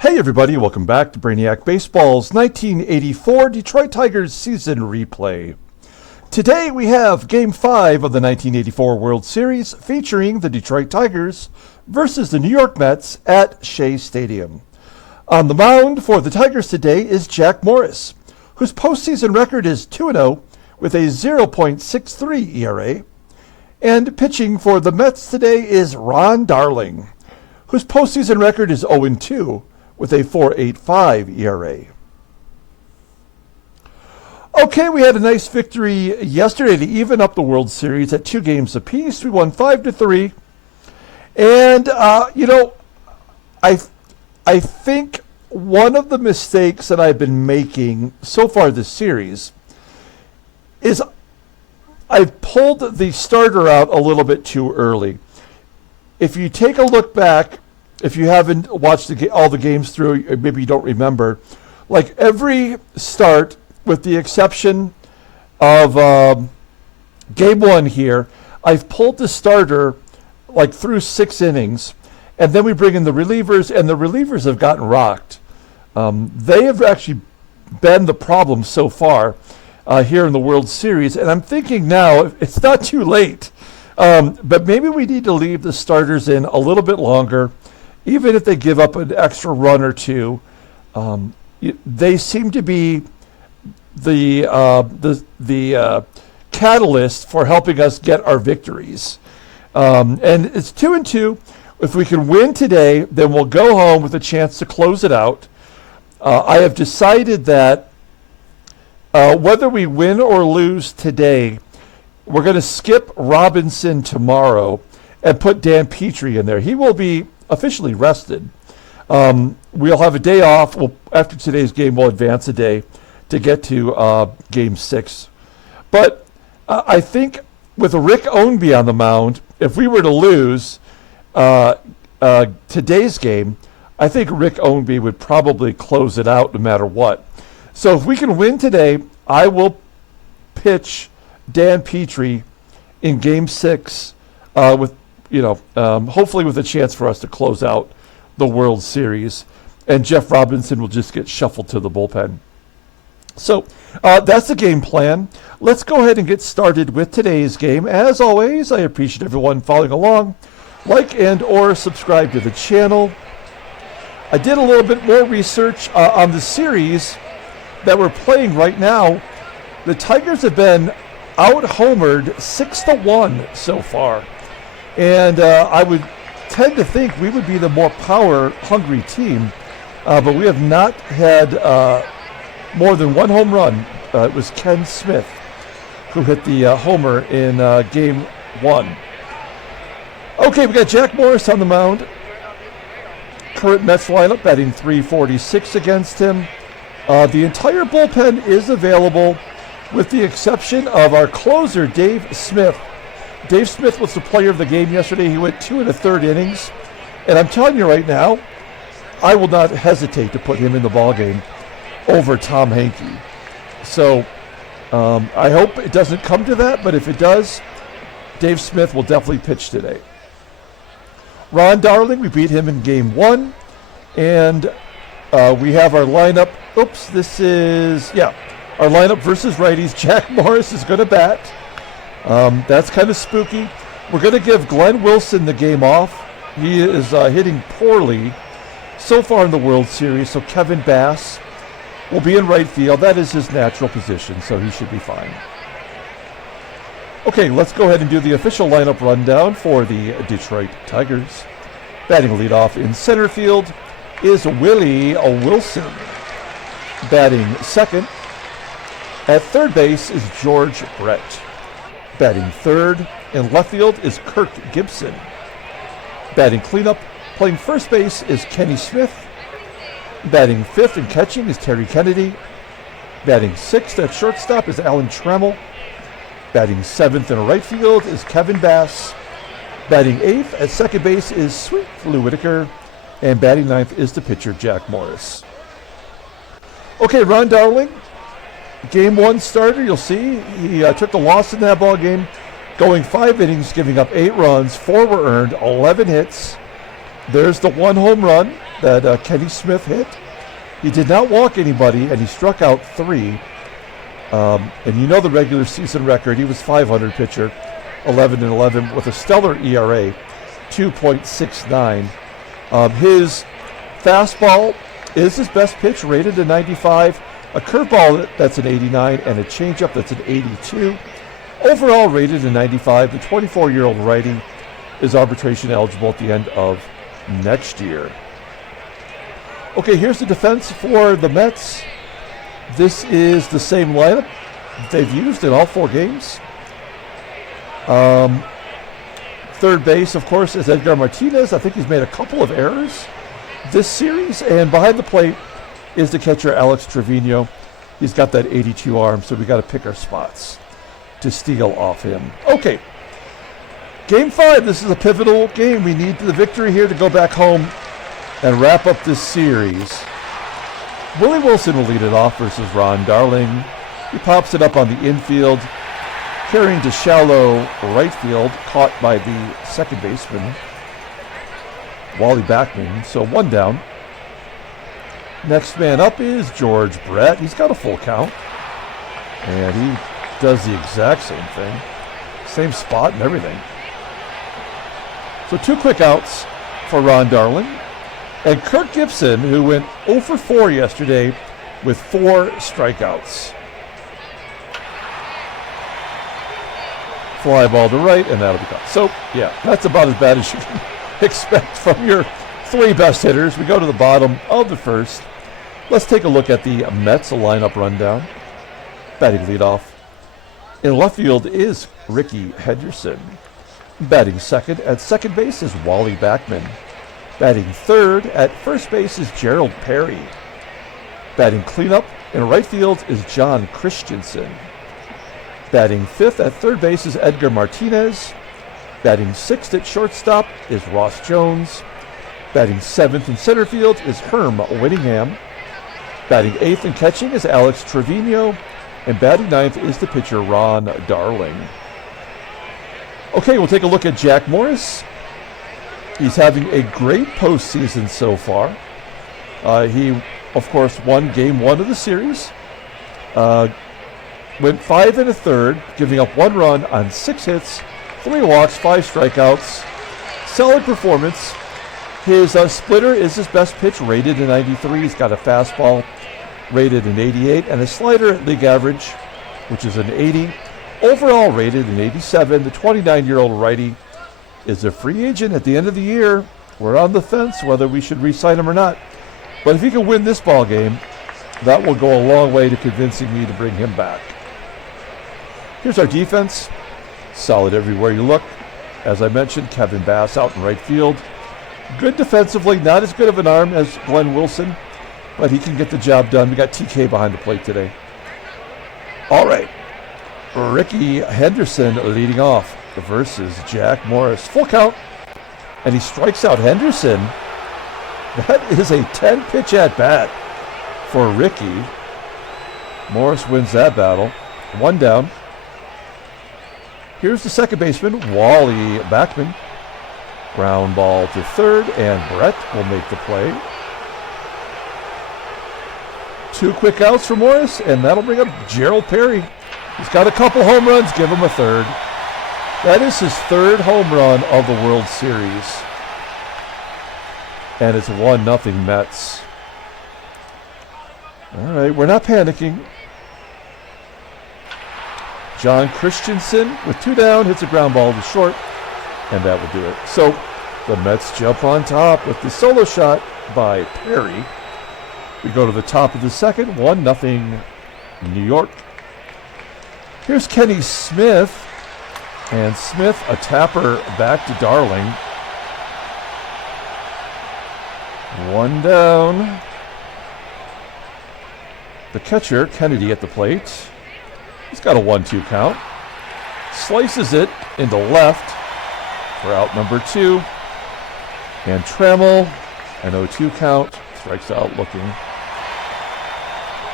Hey everybody, welcome back to Brainiac Baseball's 1984 Detroit Tigers season replay. Today we have Game 5 of the 1984 World Series featuring the Detroit Tigers versus the New York Mets at Shea Stadium. On the mound for the Tigers today is Jack Morris, whose postseason record is 2-0 with a 0.63 ERA. And pitching for the Mets today is Ron Darling, whose postseason record is 0-2 with a 4.85 ERA. Okay, we had a nice victory yesterday to even up the World Series at 2 games apiece. We won 5-3. And, I think one of the mistakes that I've been making so far this series is I've pulled the starter out a little bit too early. If you take a look back, if you haven't watched all the games through, maybe you don't remember, like every start, with the exception of Game 1 here, I've pulled the starter like through 6 innings, and then we bring in the relievers, and the relievers have gotten rocked. They have actually been the problem so far here in the World Series, and I'm thinking now, it's not too late, but maybe we need to leave the starters in a little bit longer. Even if they give up an extra run or two, they seem to be the catalyst for helping us get our victories. And it's 2-2. If we can win today, then we'll go home with a chance to close it out. I have decided that whether we win or lose today, we're going to skip Robinson tomorrow and put Dan Petrie in there. He will be officially rested. We'll have a day off. After today's game, we'll advance a day to get to Game 6. But I think with Rick Ownby on the mound, if we were to lose today's game, I think Rick Ownby would probably close it out no matter what. So if we can win today, I will pitch Dan Petrie in Game 6 with hopefully with a chance for us to close out the World Series, and Jeff Robinson will just get shuffled to the bullpen. So that's the game plan. Let's go ahead and get started with today's game. As always, I appreciate everyone following along. Like and or subscribe to the channel. I did a little bit more research on the series that we're playing right now. The Tigers have been out-homered 6-1 so far. And I would tend to think we would be the more power-hungry team, but we have not had more than one home run. It was Ken Smith who hit the homer in Game 1. Okay, we got Jack Morris on the mound. Current Mets lineup batting .346 against him. The entire bullpen is available with the exception of our closer, Dave Smith. Dave Smith was the player of the game yesterday. He went 2 1/3 innings. And I'm telling you right now, I will not hesitate to put him in the ballgame over Tom Hankey. So I hope it doesn't come to that, but if it does, Dave Smith will definitely pitch today. Ron Darling, we beat him in Game 1. And we have our lineup. Our lineup versus righties. Jack Morris is going to bat. That's kind of spooky. We're going to give Glenn Wilson the game off. He is hitting poorly so far in the World Series, so Kevin Bass will be in right field. That is his natural position, so he should be fine. Okay, let's go ahead and do the official lineup rundown for the Detroit Tigers. Batting leadoff in center field is Willie Wilson. Batting second at third base is George Brett. Batting third in left field is Kirk Gibson. Batting cleanup, playing first base is Kenny Smith. Batting fifth and catching is Terry Kennedy. Batting sixth at shortstop is Alan Trammell. Batting seventh in right field is Kevin Bass. Batting eighth at second base is Sweet Lou Whitaker. And batting ninth is the pitcher, Jack Morris. Okay, Ron Darling, Game 1 starter, you'll see he took the loss in that ball game, going 5 innings, giving up 8 runs, 4 were earned, 11 hits. There's the 1 home run. that Kenny Smith hit. He did not walk anybody, and he struck out 3. And you know the regular season record. He was 500 pitcher, 11-11 with a stellar ERA, 2.69. His fastball is his best pitch, rated to 95. A curveball that's an 89, and a changeup that's an 82. Overall rated to 95. The 24-year-old righty is arbitration eligible at the end of next year. Okay, here's the defense for the Mets. This is the same lineup they've used in all 4 games. Third base, of course, is Edgar Martinez. I think he's made a couple of errors this series. And behind the plate is the catcher, Alex Trevino. He's got that 82 arm, so we got to pick our spots to steal off him. Okay, Game 5. This is a pivotal game. We need the victory here to go back home and wrap up this series. Willie Wilson will lead it off versus Ron Darling. He pops it up on the infield, carrying to shallow right field, caught by the second baseman, Wally BACKMAN. So 1 down. Next man up is George Brett. He's got a full count. And he does the exact same thing. Same spot and everything. So 2 quick outs for Ron Darling. And Kirk GIBSON, who went 0 for 4 yesterday with 4 strikeouts. Fly ball to right, and that'll be caught. So, yeah, that's about as bad as you can expect from your 3 best hitters. We go to the bottom of the first. Let's take a look at the Mets lineup rundown. Batting leadoff in left field is Rickey Henderson. Batting second at second base is Wally BACKMAN. Batting third at first base is Gerald Perry. Batting cleanup in right field is John Christensen. Batting fifth at third base is Edgar Martinez. Batting sixth at shortstop is Ross Jones. Batting seventh in center field is Herm Winningham. Batting eighth and catching is Alex Trevino. And batting ninth is the pitcher Ron Darling. Okay, we'll take a look at Jack Morris. He's having a great postseason so far. He, of course, won Game 1 of the series. Went 5 1/3, giving up 1 run on 6 hits, 3 walks, 5 strikeouts. Solid performance. His splitter is his best pitch, rated in 93. He's got a fastball rated in 88, and a slider at league average, which is an 80. Overall rated in 87. The 29-year-old righty is a free agent at the end of the year. We're on the fence whether we should re-sign him or not. But if he can win this ball game, that will go a long way to convincing me to bring him back. Here's our defense. Solid everywhere you look. As I mentioned, Kevin Bass out in right field. Good defensively, not as good of an arm as Glenn Wilson, but he can get the job done. We got TK behind the plate today. All right. Rickey Henderson leading off versus Jack Morris. Full count, and he strikes out Henderson. That is a 10-pitch at-bat for Rickey. Morris wins that battle. 1 down. Here's the second baseman, Wally BACKMAN. Ground ball to third, and Brett will make the play. 2 quick outs for Morris, and that'll bring up Gerald Perry. He's got a couple home runs, give him a third. That is his 3rd home run of the World Series. And it's 1-0 Mets. All right, we're not panicking. John Christensen with 2 down, hits a ground ball to short, and that will do it. So the Mets jump on top with the solo shot by Perry. We go to the top of the second, 1-0 New York. Here's Kenny Smith, and Smith a tapper back to Darling. 1 down. The catcher, Kennedy, at the plate. He's got a 1-2 count. Slices it into left for out number 2. And TRAMMELL, an 0-2 count, strikes out looking.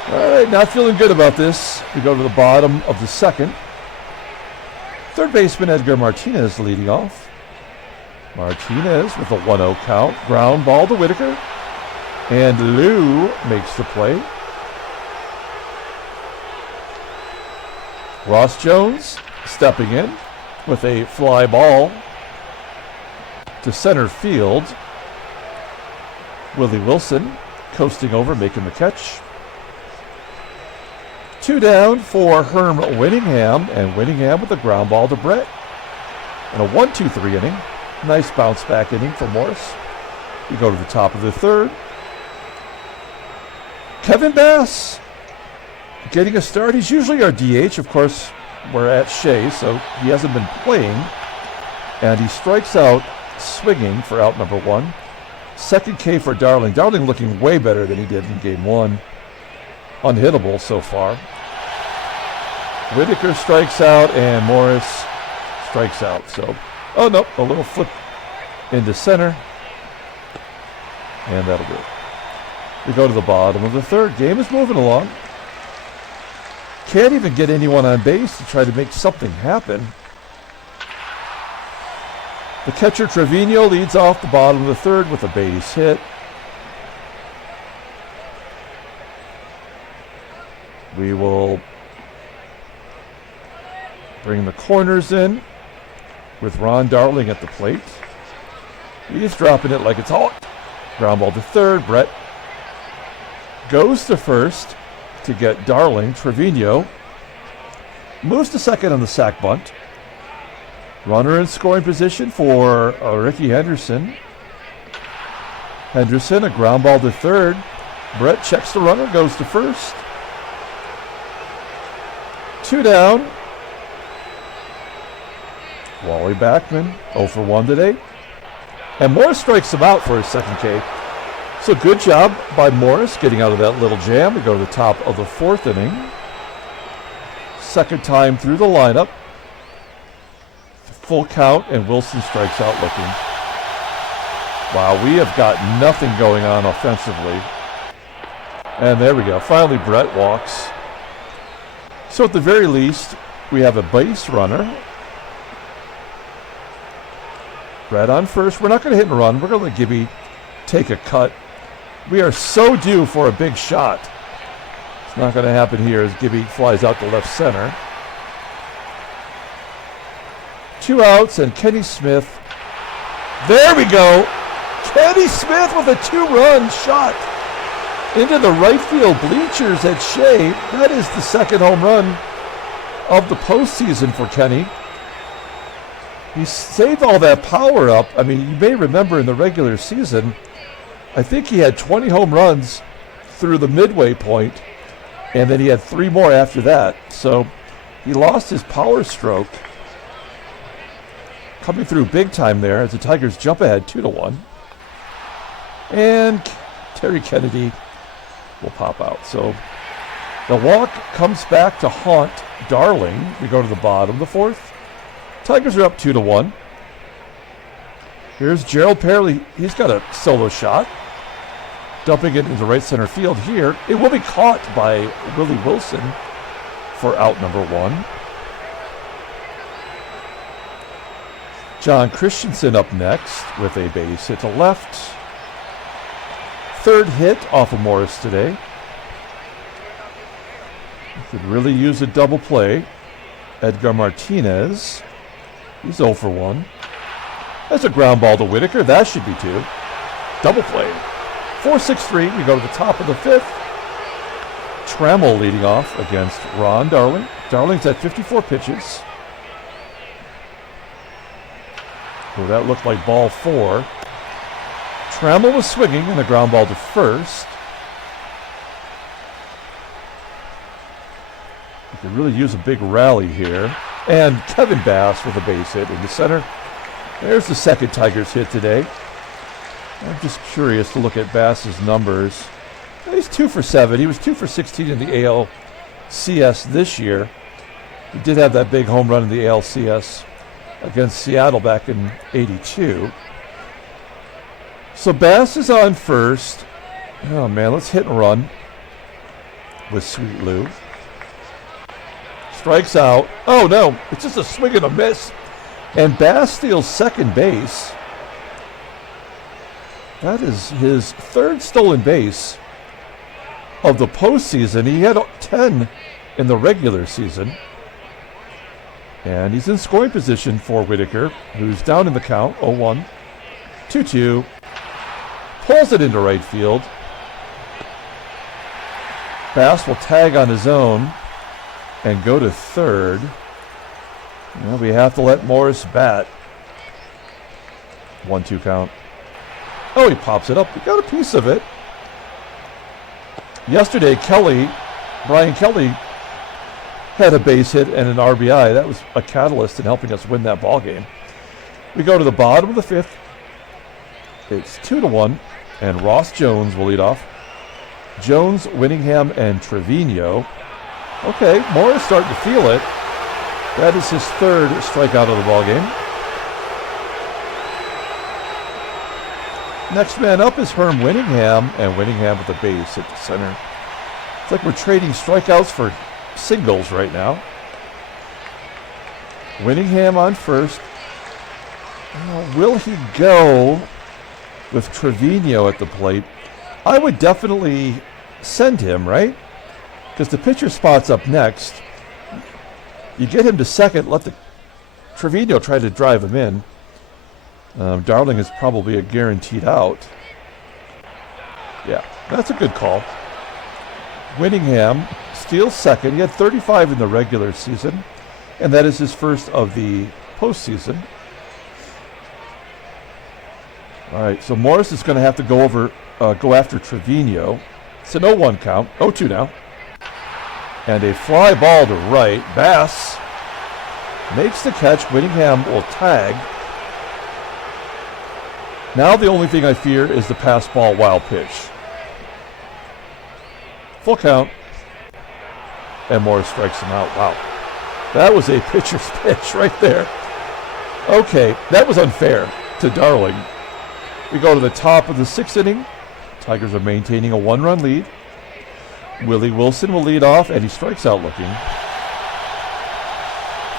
All right, not feeling good about this. We go to the bottom of the second. Third baseman Edgar Martinez leading off. Martinez with a 1-0 count. Ground ball to Whitaker. And Lou makes the play. Ross Jones stepping in with a fly ball to center field. Willie Wilson coasting over, making the catch. 2 down for Herm Winningham, and Winningham with a ground ball to Brett. And a 1-2-3 inning. Nice bounce back inning for Morris. We go to the top of the third. Kevin Bass getting a start. He's usually our DH. Of course, we're at Shea, so he hasn't been playing. And he strikes out swinging for out number 1. Second K for Darling. Darling looking way better than he did in game 1. Unhittable so far. Whitaker strikes out, and Morris strikes out. So, oh no, a little flip into center. And that'll do it. We go to the bottom of the third. Game is moving along. Can't even get anyone on base to try to make something happen. The catcher Trevino leads off the bottom of the third with a base hit. We will bring the corners in with Ron Darling at the plate. He's dropping it like it's hot. Ground ball to third. Brett goes to first to get Darling. Trevino moves to second on the sac bunt. Runner in scoring position for Rickey Henderson. Henderson, a ground ball to third. Brett checks the runner, goes to first. 2 down. Wally BACKMAN, 0 for 1 today. And Morris strikes him out for his second K. So good job by Morris getting out of that little jam. We go to the top of the 4th inning. Second time through the lineup. Full count, and Wilson strikes out looking. Wow, we have got nothing going on offensively. And there we go. Finally, Brett walks. So at the very least, we have a base runner. Brett on first. We're not going to hit and run. We're going to let Gibby take a cut. We are so due for a big shot. It's not going to happen here as Gibby flies out to left center. 2 outs, and Kenny Smith. There we go. Kenny Smith with a 2-run shot into the right field bleachers at Shea. That is the second home run of the postseason for Kenny. He saved all that power up. I mean, you may remember in the regular season, I think he had 20 home runs through the midway point, and then he had 3 more after that. So he lost his power stroke. Coming through big time there as the Tigers jump ahead 2-1. And Terry Kennedy will pop out. So the walk comes back to haunt Darling. We go to the bottom of the 4th. Tigers are up 2-1. Here's Gerald Perley. He's got a solo shot. Dumping it into right center field here. It will be caught by Willie Wilson for out number 1. John Christensen up next with a base hit to left. Third hit off of Morris today. Could really use a double play. Edgar Martinez. He's 0 for 1. That's a ground ball to Whitaker. That should be 2. Double play. 4-6-3. We go to the top of the 5th. Trammell leading off against Ron Darling. Darling's at 54 pitches. Oh, that looked like ball 4. Trammell was swinging and a ground ball to first. You could really use a big rally here. And Kevin Bass with a base hit into center. There's the second Tigers hit today. I'm just curious to look at Bass's numbers. He's 2 for 7. He was 2 for 16 in the ALCS this year. He did have that big home run in the ALCS against Seattle back in '82. So Bass is on first. Oh man, let's hit and run with Sweet Lou. Strikes out. Oh no, it's just a swing and a miss. And Bass steals second base. That is his third stolen base of the postseason. He had 10 in the regular season. And he's in scoring position for Whitaker, who's down in the count, 0-1, 2-2. Pulls it into right field. Bass will tag on his own and go to third. Well, we have to let Morris bat. 1-2 count. Oh, he pops it up. We got a piece of it. Yesterday, Brian Kelly, had a base hit and an RBI. That was a catalyst in helping us win that ball game. We go to the bottom of the fifth. It's 2-1, and Ross Jones will lead off. Jones, Winningham, and Trevino. Okay, Morris starting to feel it. That is his third strikeout of the ball game. Next man up is Herm Winningham, and Winningham with a base at the center. It's like we're trading strikeouts for singles right now. Winningham on first. Will he go with Trevino at the plate? I would definitely send him, right? Because the pitcher spot's up next. You get him to second, let the Trevino try to drive him in. Darling is probably a guaranteed out. Yeah, that's a good call. Winningham steals second. He had 35 in the regular season, and that is his first of the postseason. All right, so Morris is going to have to go after Trevino. It's an 0-1 count, 0-2 now. And a fly ball to right. Bass makes the catch. Winningham will tag. Now the only thing I fear is the pass ball wild pitch. Full count. And Morris strikes him out. Wow. That was a pitcher's pitch right there. Okay, that was unfair to Darling. We go to the top of the sixth inning. Tigers are maintaining a 1-run lead. Willie Wilson will lead off, and he strikes out looking.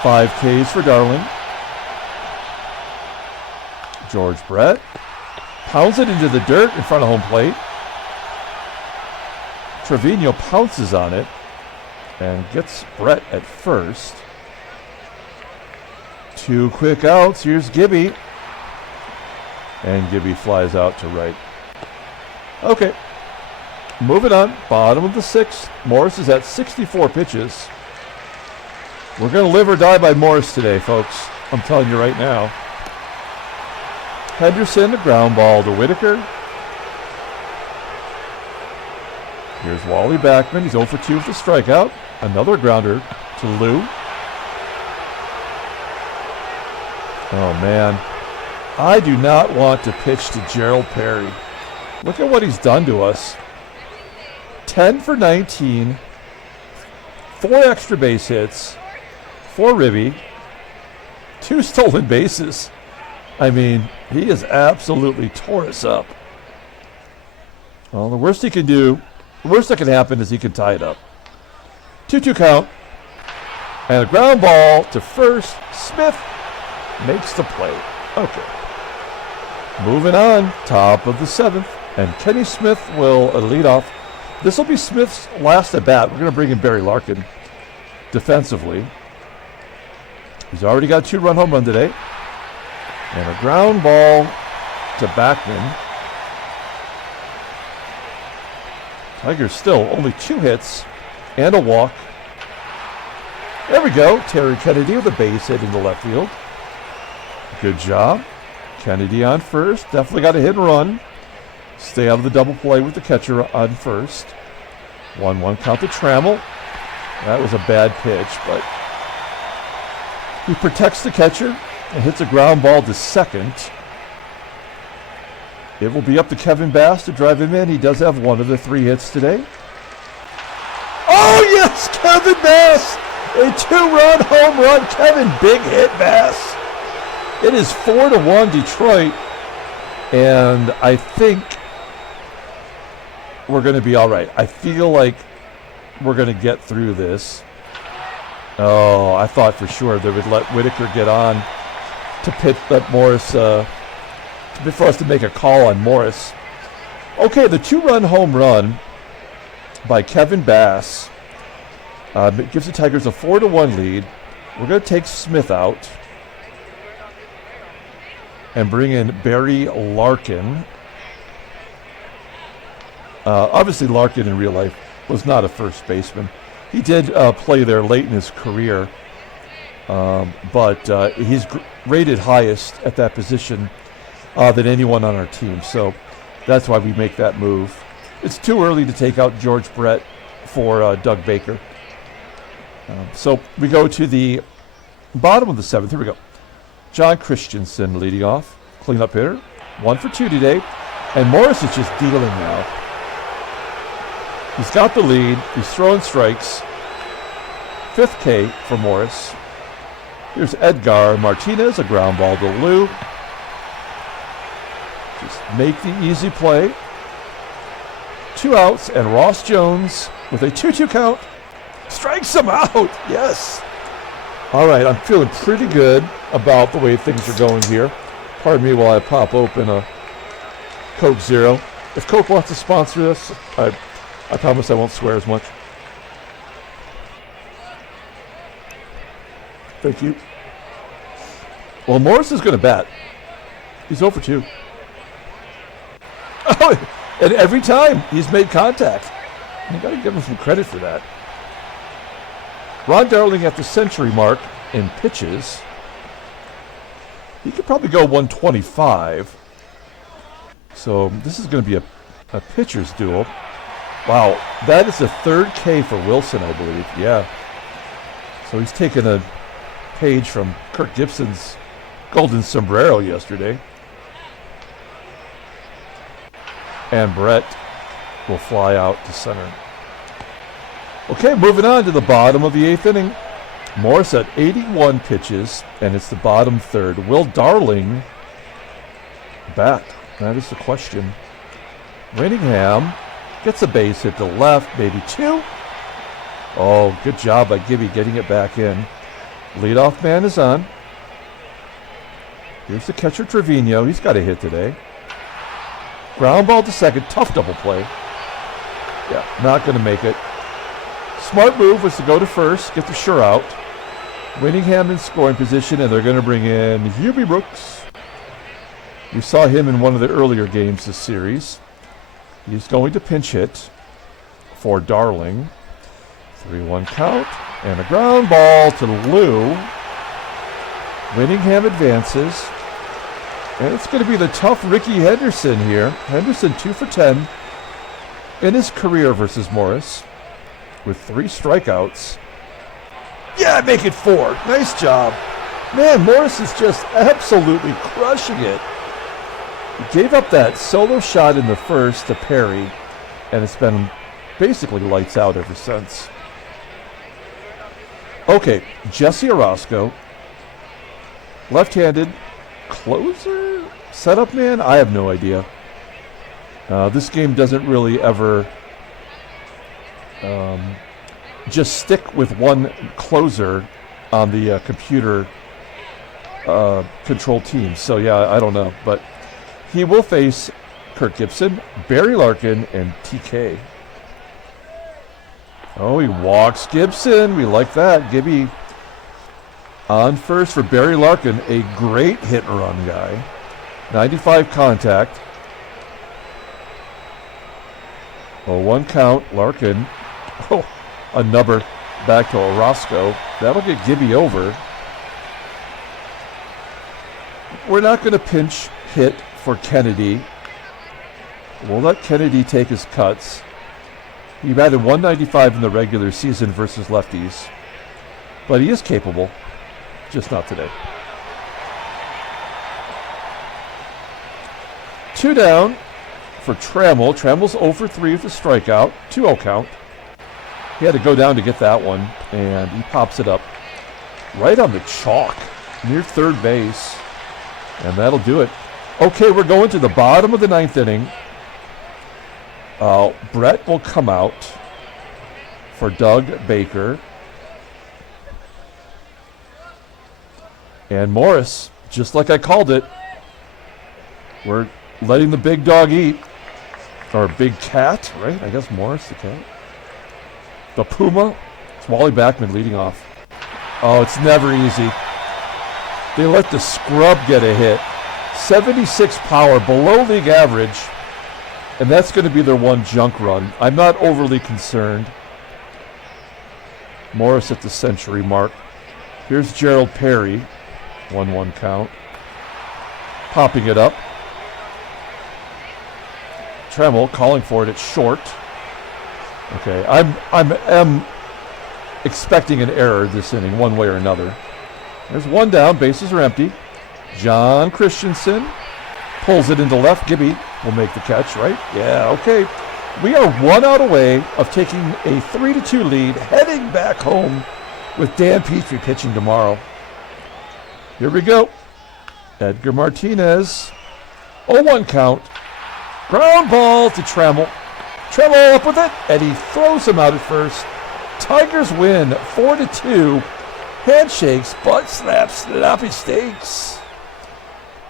5 Ks for Darling. George Brett pounds it into the dirt in front of home plate. Trevino pounces on it and gets Brett at first. 2 quick outs. Here's Gibby. And Gibby flies out to right. Okay. Moving on. Bottom of the sixth. Morris is at 64 pitches. We're going to live or die by Morris today, folks. I'm telling you right now. Henderson, a ground ball to Whitaker. Here's Wally BACKMAN. He's 0 for 2 with a strikeout. Another grounder to Lou. Oh, man. I do not want to pitch to Gerald Perry. Look at what he's done to us. 10 for 19. 4 extra base hits. 4 ribby. 2 stolen bases. I mean, he has absolutely tore us up. Well, the worst that can happen is he can tie it up. 2-2 count. And a ground ball to first. Smith makes the play. Okay. Moving on. Top of the seventh. And Kenny Smith will lead off. This will be Smith's last at bat. We're going to bring in Barry Larkin defensively. He's already got a 2-run home run today. And a ground ball to BACKMAN. Tigers still only 2 hits and a walk. There we go. Terry Kennedy with a base hit into left field. Good job. Kennedy on first. Definitely got a hit and run. Stay out of the double play with the catcher on first. 1-1 count to Trammell. That was a bad pitch, but he protects the catcher and hits a ground ball to second. It will be up to Kevin Bass to drive him in. He does have 1 of the 3 hits today. Oh, yes, Kevin Bass! A 2-run home run. Kevin, big hit, Bass. It is 4-1 Detroit, and I think we're going to be all right. I feel like we're going to get through this. Oh, I thought for sure they would let Whitaker get on to let Morris for us to make a call on Morris. Okay, the 2-run home run by Kevin Bass gives the Tigers a 4-1 lead. We're going to take Smith out and bring in Barry Larkin. Obviously, Larkin in real life was not a first baseman. He did play there late in his career, but he's rated highest at that position than anyone on our team. So that's why we make that move. It's too early to take out George Brett for Doug Baker. So we go to the bottom of the 7th. Here we go. John Christensen leading off. Cleanup hitter. 1 for 2 today. And Morris is just dealing now. He's got the lead. He's throwing strikes. 5th K for Morris. Here's Edgar Martinez, a ground ball to Lou. Just make the easy play. 2 outs, and Ross Jones with a 2-2 count strikes him out. Yes. All right, I'm feeling pretty good about the way things are going here. Pardon me while I pop open a Coke Zero. If Coke wants to sponsor this, I promise I won't swear as much. Thank you. Well, Morris is going to bat. He's 0 for 2. Oh, and every time he's made contact. You got to give him some credit for that. Ron Darling at the century mark in pitches. He could probably go 125. So this is going to be a pitcher's duel. Wow, that is the 3rd K for Wilson, I believe. Yeah. So he's taken a page from Kirk Gibson's golden sombrero yesterday. And Brett will fly out to center. Okay, moving on to the bottom of the 8th inning. Morris at 81 pitches, and it's the bottom 3rd. Will Darling bat? That is the question. Winningham gets a base hit to left, maybe 2. Oh, good job by Gibby getting it back in. Leadoff man is on. Here's the catcher, Trevino. He's got a hit today. Ground ball to second. Tough double play. Yeah, not going to make it. Smart move was to go to first, get the sure out. Winningham in scoring position, and they're going to bring in Hubie Brooks. We saw him in one of the earlier games this series. He's going to pinch hit for Darling. 3-1 count, and a ground ball to Lou. Winningham advances. And it's going to be the tough Rickey Henderson here. Henderson 2 for 10 in his career versus Morris with 3 strikeouts. Yeah, make it 4. Nice job. Man, Morris is just absolutely crushing it. He gave up that solo shot in the first to Perry, and it's been basically lights out ever since. Okay, Jesse Orozco, left-handed closer, setup man? I have no idea. This game doesn't really ever just stick with one closer on the computer control team. So yeah, I don't know, but he will face Kirk Gibson, Barry Larkin, and TK. Oh, he walks Gibson. We like that. Gibby on first for Barry Larkin, a great hit and run guy. 95 contact. 0-1 count. Larkin. Oh, a number back to Orozco. That'll get Gibby over. We're not going to pinch hit for Kennedy. We'll let Kennedy take his cuts. He batted 195 in the regular season versus lefties. But he is capable. Just not today. 2 down for Trammell. Trammell's 0 for 3 with a strikeout. 2-0 count. He had to go down to get that one, and he pops it up right on the chalk near third base. And that'll do it. Okay, we're going to the bottom of the 9th inning. Brett will come out for Doug Baker. And Morris, just like I called it, We're letting the big dog eat. Or big cat, right? I guess Morris the cat. The Puma. It's Wally BACKMAN leading off. Oh, it's never easy. They let the scrub get a hit. 76 power, below league average. And that's going to be their one junk run. I'm not overly concerned. Morris at the century mark. Here's Gerald Perry. 1-1 count. Popping it up. TRAMMELL calling for it. It's short. Okay, I'm expecting an error this inning, one way or another. There's one down. Bases are empty. John Christensen pulls it into left. Gibby will make the catch, right? Yeah, okay. We are 1 out away of taking a 3-2 lead, heading back home with Dan Petrie pitching tomorrow. Here we go. Edgar Martinez. 0-1 count. Ground ball to TRAMMELL. TRAMMELL up with it, and he throws him out at first. Tigers win 4-2. Handshakes, butt slaps, sloppy steaks.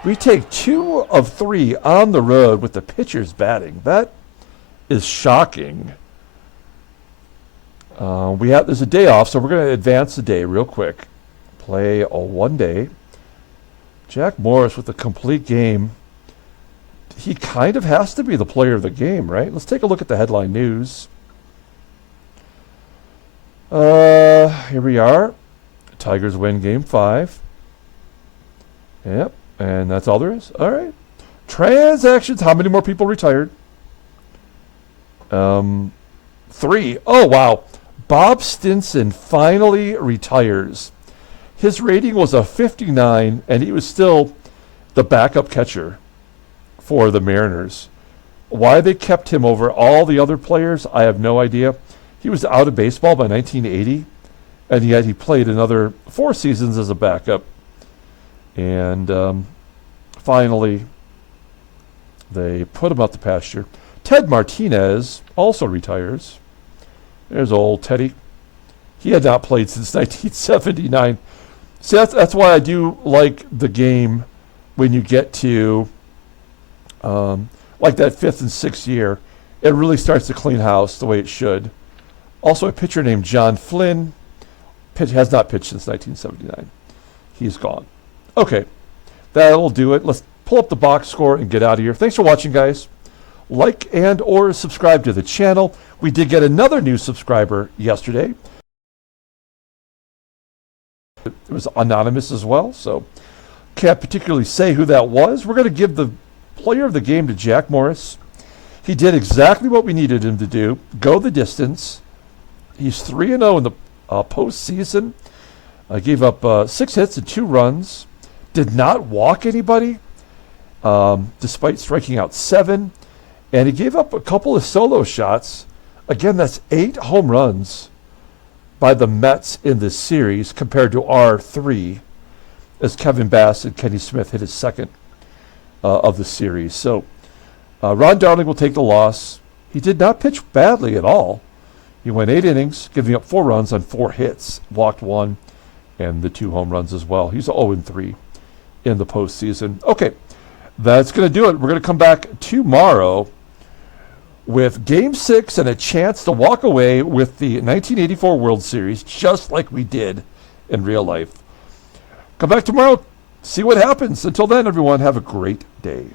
We take 2 of 3 on the road with the pitchers batting. That is shocking. There's a day off, so we're going to advance the day real quick. Play a 1 day. Jack Morris with a complete game. He kind of has to be the player of the game, right? Let's take a look at the headline news. Here we are. Tigers win game 5. Yep, and that's all there is. All right. Transactions. How many more people retired? 3. Oh, wow. Bob Stinson finally retires. His rating was a 59, and he was still the backup catcher for the Mariners. Why they kept him over all the other players, I have no idea. He was out of baseball by 1980, and yet he played another 4 seasons as a backup. And finally, they put him out the pasture. Ted Martinez also retires. There's old Teddy. He had not played since 1979. See, that's why I do like the game when you get to like that 5th and 6th year. It really starts to clean house the way it should. Also, a pitcher named John Flynn has not pitched since 1979. He's gone. Okay, that'll do it. Let's pull up the box score and get out of here. Thanks for watching, guys. Like and or subscribe to the channel. We did get another new subscriber yesterday. It was anonymous as well, so can't particularly say who that was. We're going to give the player of the game to Jack Morris. He did exactly what we needed him to do. Go the distance. He's 3-0 in the postseason. Gave up 6 hits and 2 runs. Did not walk anybody, despite striking out 7. And he gave up a couple of solo shots. Again, that's 8 home runs by the Mets in this series compared to our 3, as Kevin Bass and Kenny Smith hit his second of the series. So Ron Darling will take the loss. He did not pitch badly at all. He went 8 innings, giving up 4 runs on 4 hits, walked 1, and the 2 home runs as well. He's 0-3 in the postseason. Okay, that's going to do it. We're going to come back tomorrow with Game 6 and a chance to walk away with the 1984 World Series, just like we did in real life. Come back tomorrow, see what happens. Until then, everyone, have a great day.